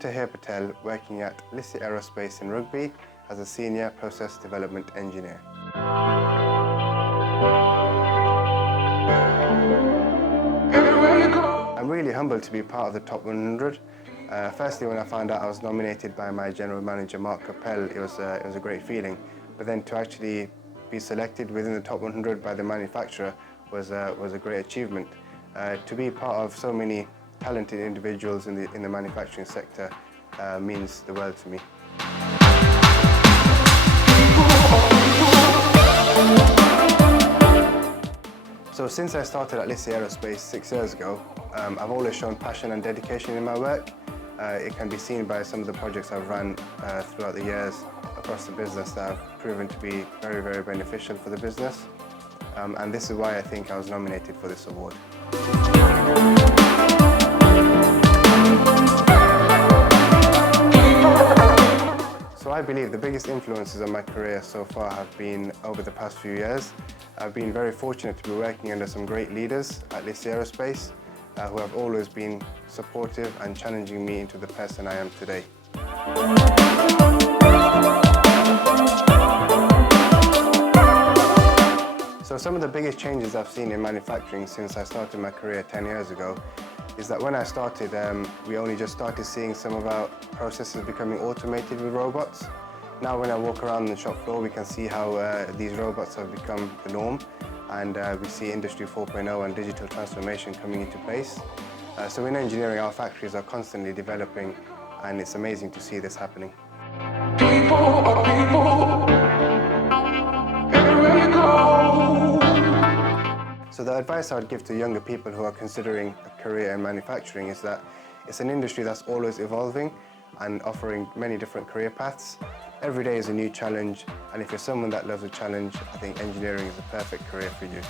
Taahir Patel, working at Lissi Aerospace in Rugby as a Senior Process Development Engineer. I'm really humbled to be part of the top 100. Firstly, when I found out I was nominated by my General Manager, Patel, it was a great feeling. But then to actually be selected within the top 100 by the manufacturer was a great achievement. To be part of so many talented individuals in the manufacturing sector means the world to me. So since I started at Lissi Aerospace 6 years ago, I've always shown passion and dedication in my work. It can be seen by some of the projects I've run throughout the years across the business that have proven to be very, very beneficial for the business. And this is why I think I was nominated for this award. So I believe the biggest influences on my career so far have been over the past few years. I've been very fortunate to be working under some great leaders at Lissi Aerospace who have always been supportive and challenging me into the person I am today. So some of the biggest changes I've seen in manufacturing since I started my career 10 years ago is that when I started, we only just started seeing some of our processes becoming automated with robots. Now when I walk around the shop floor, we can see how these robots have become the norm, and we see Industry 4.0 and digital transformation coming into place. So in engineering, our factories are constantly developing, and it's amazing to see this happening. People are people, everywhere you go. So the advice I would give to younger people who are considering a career in manufacturing is that it's an industry that's always evolving and offering many different career paths. Every day is a new challenge, and if you're someone that loves a challenge, I think engineering is the perfect career for you.